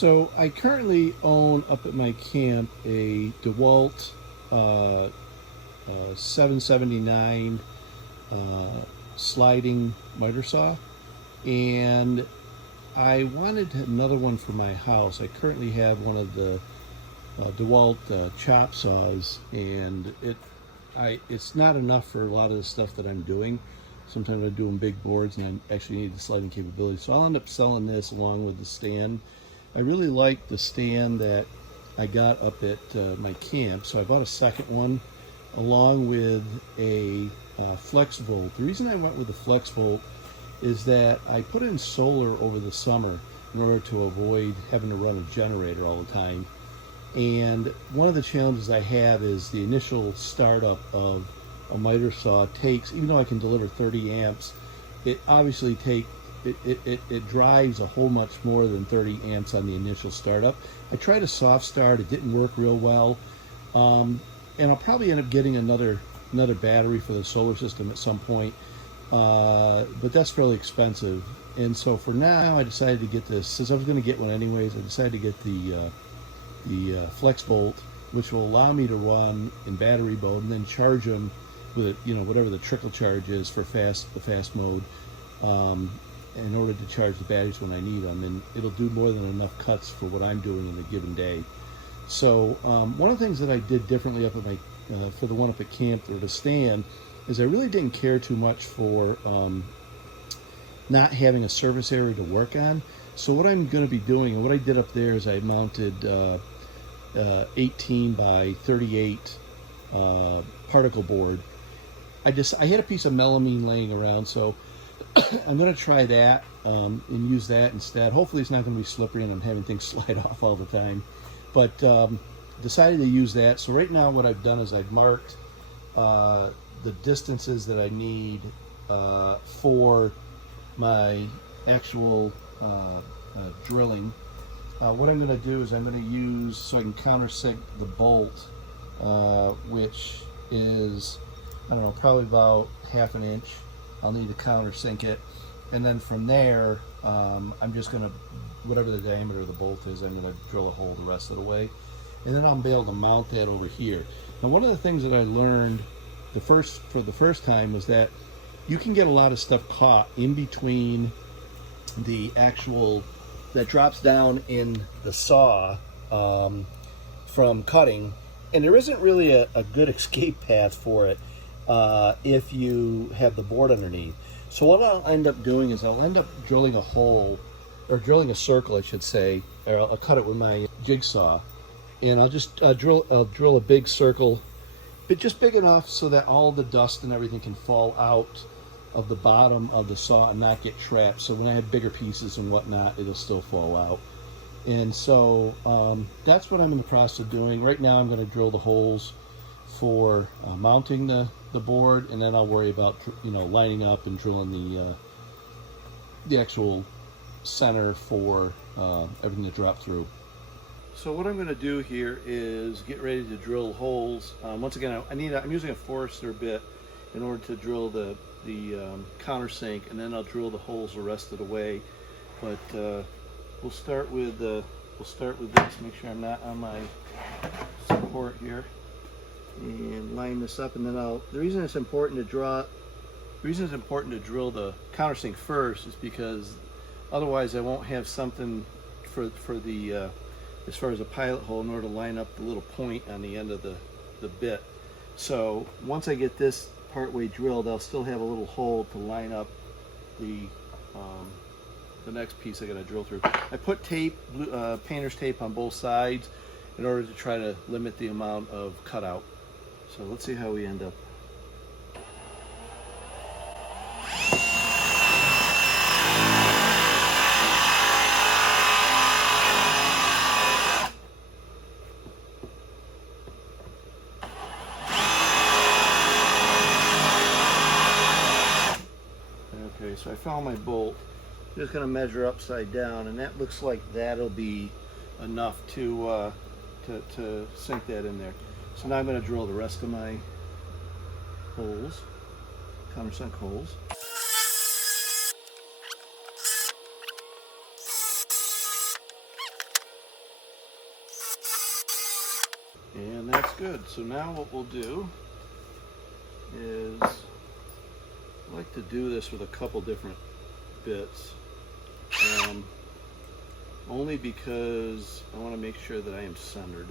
So I currently own up at my camp a DeWalt 779 uh, sliding miter saw, and I wanted another one for my house. I currently have one of the DeWalt chop saws, and it's not enough for a lot of the stuff that I'm doing. Sometimes I'm doing big boards, and I actually need the sliding capability. So I'll end up selling this along with the stand. I really like the stand that I got up at my camp, so I bought a second one along with a FlexVolt. The reason I went with the FlexVolt is that I put in solar over the summer in order to avoid having to run a generator all the time. And one of the challenges I have is the initial startup of a miter saw takes, even though I can deliver 30 amps, it obviously it drives a whole much more than 30 amps on the initial startup. I tried a soft start, it didn't work real well. And I'll probably end up getting another battery for the solar system at some point, but that's fairly expensive. And so for now, I decided to get this. Since I was going to get one anyways, I decided to get the FlexVolt, which will allow me to run in battery mode and then charge them with whatever the trickle charge is for the fast mode, in order to charge the batteries when I need them, and it'll do more than enough cuts for what I'm doing in a given day. So one of the things that I did differently up at my for the one up at camp or the stand is I really didn't care too much for not having a surface area to work on. So what I'm going to be doing, and what I did up there, is I mounted 18 by 38 particle board. I had a piece of melamine laying around, so I'm going to try that and use that instead. Hopefully it's not going to be slippery and I'm having things slide off all the time. But decided to use that. So right now what I've done is I've marked the distances that I need for my actual drilling. What I'm going to do is I'm going to use, so I can countersink the bolt, which is, I don't know, probably about ½ an inch. I'll need to countersink it, and then from there I'm just going to, whatever the diameter of the bolt is, I'm going to drill a hole the rest of the way, and then I'll be able to mount that over here. Now one of the things that I learned for the first time was that you can get a lot of stuff caught in between the actual that drops down in the saw from cutting, and there isn't really a good escape path for it if you have the board underneath. So what I'll end up doing is I'll end up drilling a hole, or drilling a circle I should say, or I'll cut it with my jigsaw, and I'll just drill a big circle, but just big enough so that all the dust and everything can fall out of the bottom of the saw and not get trapped. So when I have bigger pieces and whatnot, it'll still fall out. And so that's what I'm in the process of doing. Right now I'm going to drill the holes for mounting the board, and then I'll worry about lining up and drilling the actual center for everything to drop through. So what I'm going to do here is get ready to drill holes. Once again, I'm using a Forester bit in order to drill the countersink, and then I'll drill the holes the rest of the way. But we'll start with this. Make sure I'm not on my support here, and line this up. And then the reason it's important to drill the countersink first is because otherwise I won't have something for the as far as a pilot hole in order to line up the little point on the end of the bit. So once I get this partway drilled, I'll still have a little hole to line up the next piece I got to drill through. I put tape, painter's tape on both sides in order to try to limit the amount of cutout. So let's see how we end up. Okay, so I found my bolt. Just going to measure upside down, and that looks like that'll be enough to sink that in there. So now I'm going to drill the rest of my holes, countersunk holes. And that's good. So now what we'll do is, I like to do this with a couple different bits, only because I want to make sure that I am centered.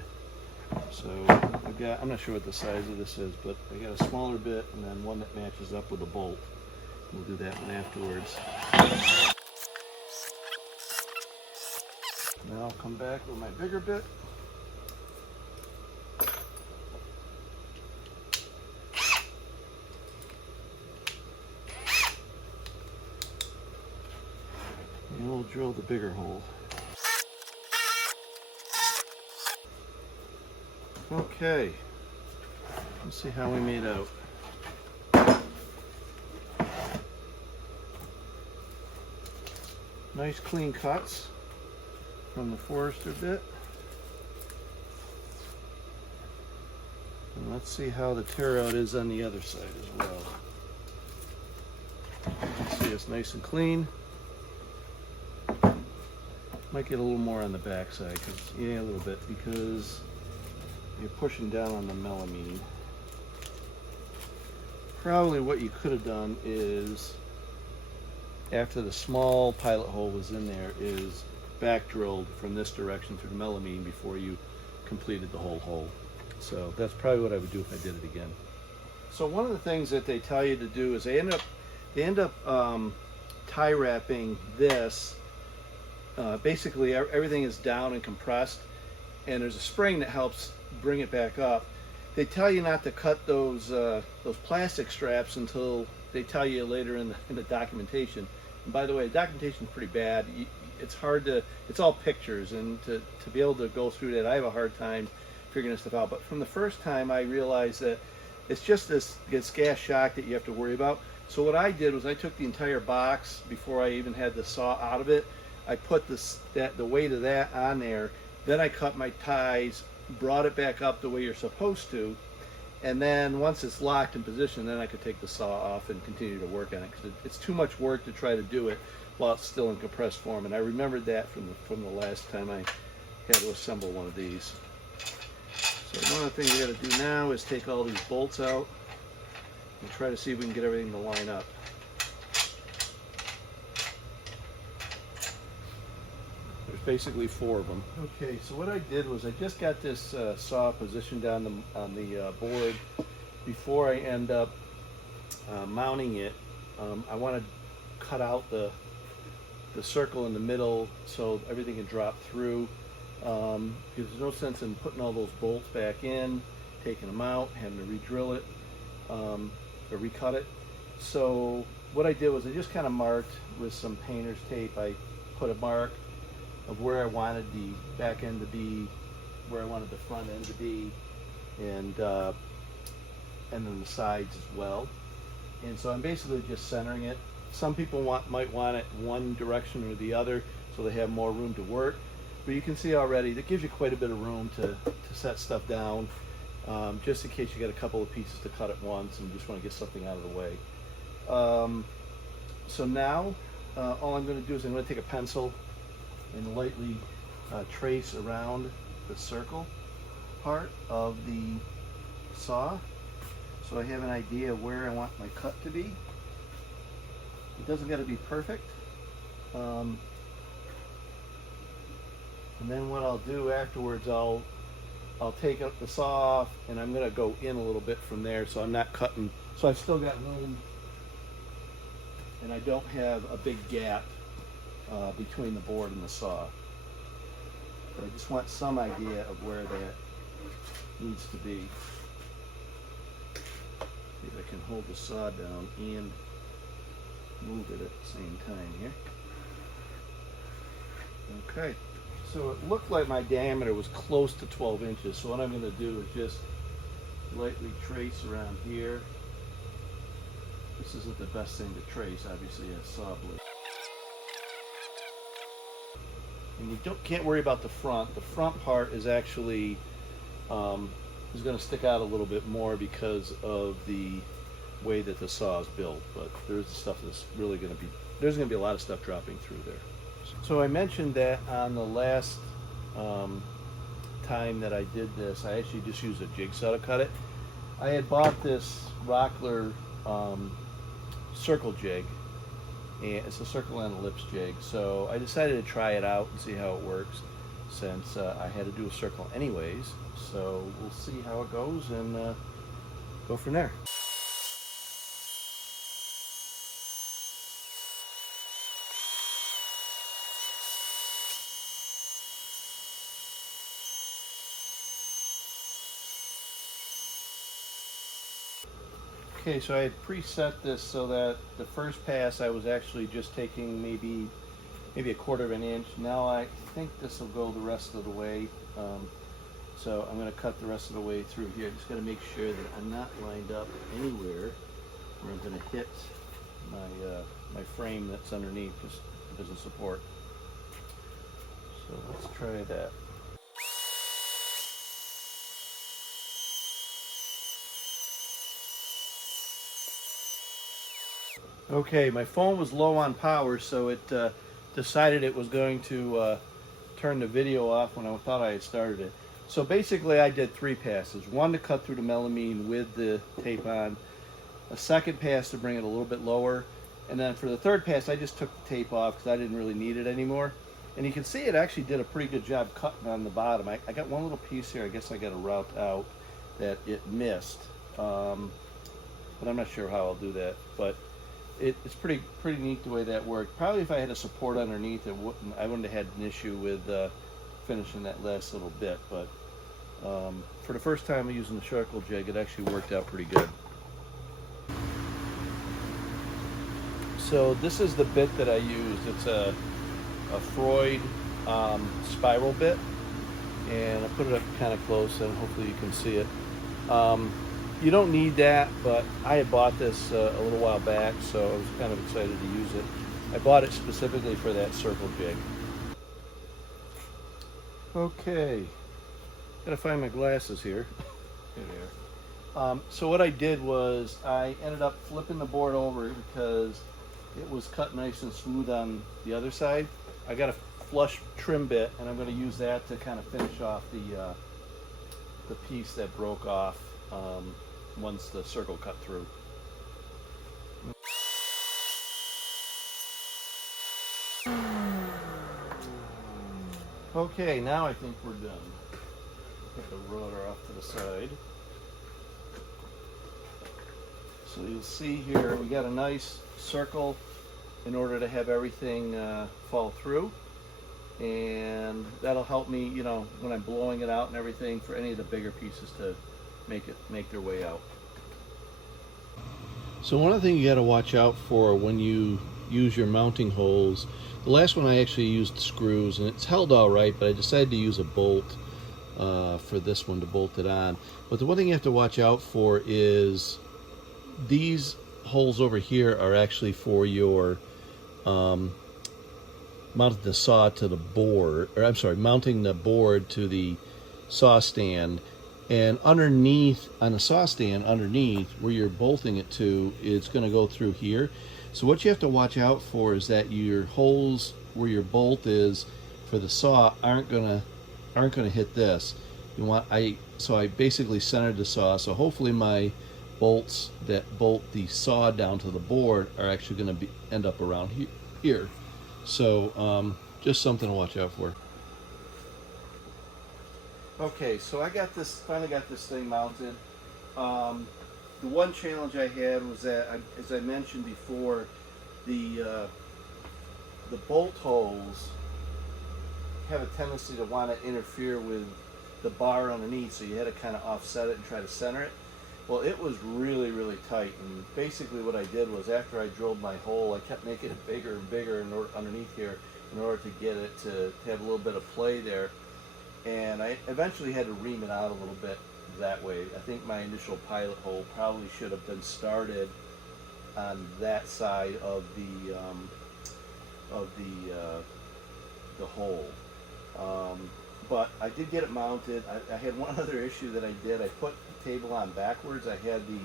So I'm not sure what the size of this is, but I got a smaller bit and then one that matches up with a bolt. We'll do that one afterwards. Now I'll come back with my bigger bit. And we'll drill the bigger hole. Okay, let's see how we made out. Nice clean cuts from the Forester bit. And let's see how the tear out is on the other side as well. You can see it's nice and clean. Might get a little more on the back side, a little bit, because you're pushing down on the melamine. Probably what you could have done is, after the small pilot hole was in there, is back drilled from this direction through the melamine before you completed the whole hole. So that's probably what I would do if I did it again. So one of the things that they tell you to do is they end up tie wrapping this. Basically everything is down and compressed, and there's a spring that helps bring it back up. They tell you not to cut those plastic straps until they tell you later in the documentation. And by the way, the documentation is pretty bad. It's hard to, it's all pictures, and to be able to go through that, I have a hard time figuring this stuff out. But from the first time, I realized that it's just this gas shock that you have to worry about. So what I did was I took the entire box before I even had the saw out of it. I put the weight of that on there. Then I cut my ties, brought it back up the way you're supposed to, and then once it's locked in position, then I could take the saw off and continue to work on it, because it's too much work to try to do it while it's still in compressed form. And I remembered that from the last time I had to assemble one of these. So one of the things we got to do now is take all these bolts out and try to see if we can get everything to line up. There's basically 4 of them. Okay, so what I did was I just got this saw positioned on the board. Before I end up mounting it, I want to cut out the circle in the middle so everything can drop through. Because there's no sense in putting all those bolts back in, taking them out, having to re-drill it, or recut it. So what I did was I just kind of marked with some painter's tape. I put a mark of where I wanted the back end to be, where I wanted the front end to be, and then the sides as well. And so I'm basically just centering it. Some people might want it one direction or the other, so they have more room to work. But you can see already that gives you quite a bit of room to set stuff down, just in case you got a couple of pieces to cut at once and you just want to get something out of the way. So now all I'm going to do is I'm going to take a pencil and lightly trace around the circle part of the saw, so I have an idea of where I want my cut to be. It doesn't got to be perfect. And then what I'll do afterwards, I'll take up the saw off, and I'm going to go in a little bit from there, so I'm not cutting. So I've still got room, and I don't have a big gap between the board and the saw. But I just want some idea of where that needs to be. See if I can hold the saw down and move it at the same time here. Okay. So it looked like my diameter was close to 12 inches. So what I'm going to do is just lightly trace around here. This isn't the best thing to trace, obviously, a saw blade. And you can't worry about the front. The front part is actually is going to stick out a little bit more because of the way that the saw is built. But there's stuff that's really going to be, there's going to be a lot of stuff dropping through there. So I mentioned that on the last time that I did this, I actually just used a jigsaw to cut it. I had bought this Rockler circle jig, and it's a circle and ellipse jig, so I decided to try it out and see how it works, since I had to do a circle anyways. So we'll see how it goes and go from there. Okay, so I had preset this so that the first pass I was actually just taking maybe a quarter of an inch. Now I think this will go the rest of the way. So I'm going to cut the rest of the way through here. Just got to make sure that I'm not lined up anywhere where I'm going to hit my frame that's underneath, just as a support. So let's try that. Okay, my phone was low on power, so it decided it was going to turn the video off when I thought I had started it. So basically I did 3 passes. One to cut through the melamine with the tape on, a second pass to bring it a little bit lower, and then for the third pass I just took the tape off because I didn't really need it anymore. And you can see it actually did a pretty good job cutting on the bottom. I got one little piece here, I guess I got to route out that it missed, but I'm not sure how I'll do that. But it's pretty neat the way that worked. Probably if I had a support underneath, I wouldn't have had an issue with finishing that last little bit. But for the first time using the circle jig, it actually worked out pretty good. So this is the bit that I used. It's a Freud spiral bit, and I put it up kind of close, and hopefully you can see it. You don't need that, but I had bought this a little while back, so I was kind of excited to use it. I bought it specifically for that circle jig. Okay, gotta find my glasses here. Here they are. So what I did was I ended up flipping the board over because it was cut nice and smooth on the other side. I got a flush trim bit, and I'm going to use that to kind of finish off the piece that broke off once the circle cut through. Okay, now I think we're done. Put the rotor off to the side. So you'll see here we got a nice circle in order to have everything fall through, and that'll help me, you know, when I'm blowing it out and everything, for any of the bigger pieces to make their way out. So one of the things you got to watch out for when you use your mounting holes, the last one I actually used screws and it's held all right, but I decided to use a bolt for this one to bolt it on. But the one thing you have to watch out for is these holes over here are actually for your mounting the saw to the board, or I'm sorry, mounting the board to the saw stand. And underneath, on the saw stand, underneath where you're bolting it to, it's going to go through here. So what you have to watch out for is that your holes where your bolt is for the saw aren't going to hit this. You want so I basically centered the saw, so hopefully my bolts that bolt the saw down to the board are actually going to end up around here. So just something to watch out for. Okay, so I finally got this thing mounted. The one challenge I had was that, as I mentioned before, the bolt holes have a tendency to want to interfere with the bar underneath, so you had to kind of offset it and try to center it. Well, it was really, really tight, and basically what I did was, after I drilled my hole, I kept making it bigger and bigger underneath here in order to get it to have a little bit of play there. And I eventually had to ream it out a little bit that way. I think my initial pilot hole probably should have been started on that side of the hole. But I did get it mounted. I had one other issue that I did. I put the table on backwards. I had the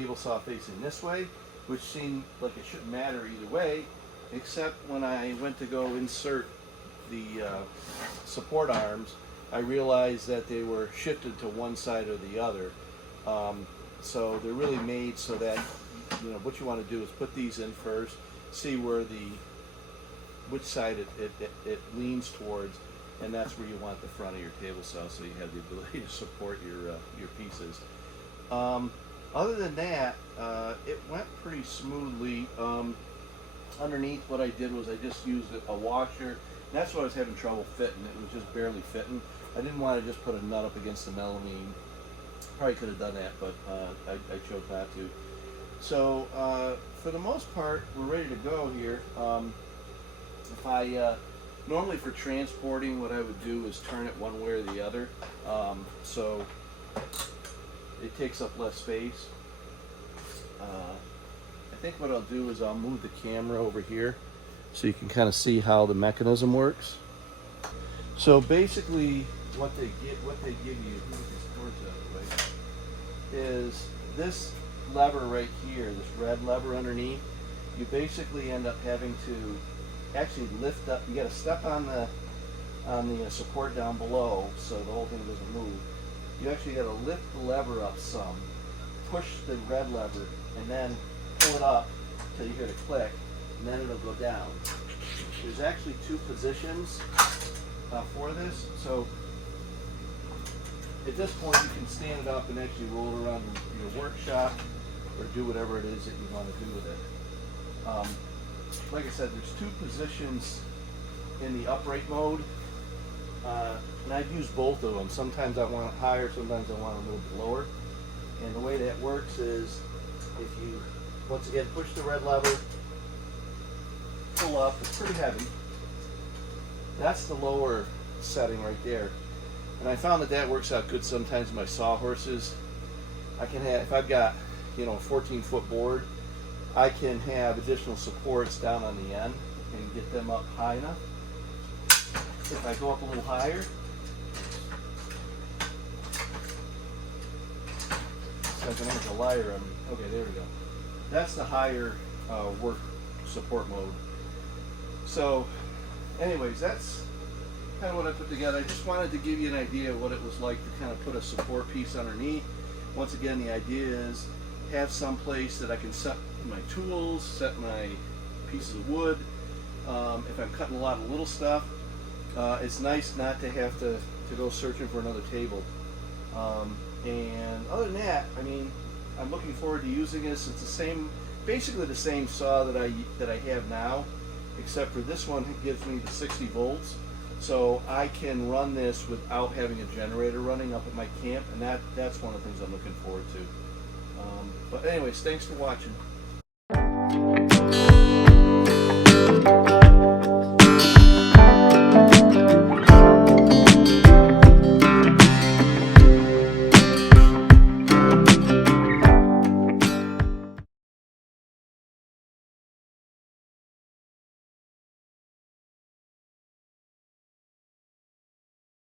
table saw facing this way, which seemed like it shouldn't matter either way, except when I went to go insert the support arms, I realized that they were shifted to one side or the other. So they're really made so that, you know, what you want to do is put these in first, see where which side it leans towards, and that's where you want the front of your table saw, so you have the ability to support your pieces. Other than that, it went pretty smoothly. Underneath, what I did was I just used a washer. That's what I was having trouble fitting. It was just barely fitting. I didn't want to just put a nut up against the melamine. Probably could have done that, but I chose not to. So for the most part, we're ready to go here. If I normally for transporting, what I would do is turn it one way or the other, so it takes up less space. I think what I'll do is I'll move the camera over here so you can kind of see how the mechanism works. So basically, what they give you is this lever right here, this red lever underneath. You basically end up having to actually lift up. You got to step on the support down below so the whole thing doesn't move. You actually got to lift the lever up some, push the red lever, and then pull it up until you hear the click, and then it'll go down. There's actually two positions for this. So at this point, you can stand it up and actually roll it around your workshop or do whatever it is that you want to do with it. Like I said, there's two positions in the upright mode, and I've used both of them. Sometimes I want it higher, sometimes I want it a little bit lower. And the way that works is if you, once again, push the red lever, pull up, it's pretty heavy. That's the lower setting right there. And I found that works out good sometimes with my sawhorses. I can have, if I've got, you know, a 14-foot board, I can have additional supports down on the end and get them up high enough. If I go up a little higher, so I can make a lighter on me. Okay, there we go. That's the higher work support mode. So, anyways, that's kind of what I put together. I just wanted to give you an idea of what it was like to kind of put a support piece underneath. Once again, the idea is have some place that I can set my tools, set my pieces of wood. If I'm cutting a lot of little stuff, it's nice not to have to go searching for another table. And other than that, I mean, I'm looking forward to using this. It's the same, basically the same saw that I have now, except for this one gives me the 60 volts. So I can run this without having a generator running up at my camp, and that's one of the things I'm looking forward to. But anyways, thanks for watching.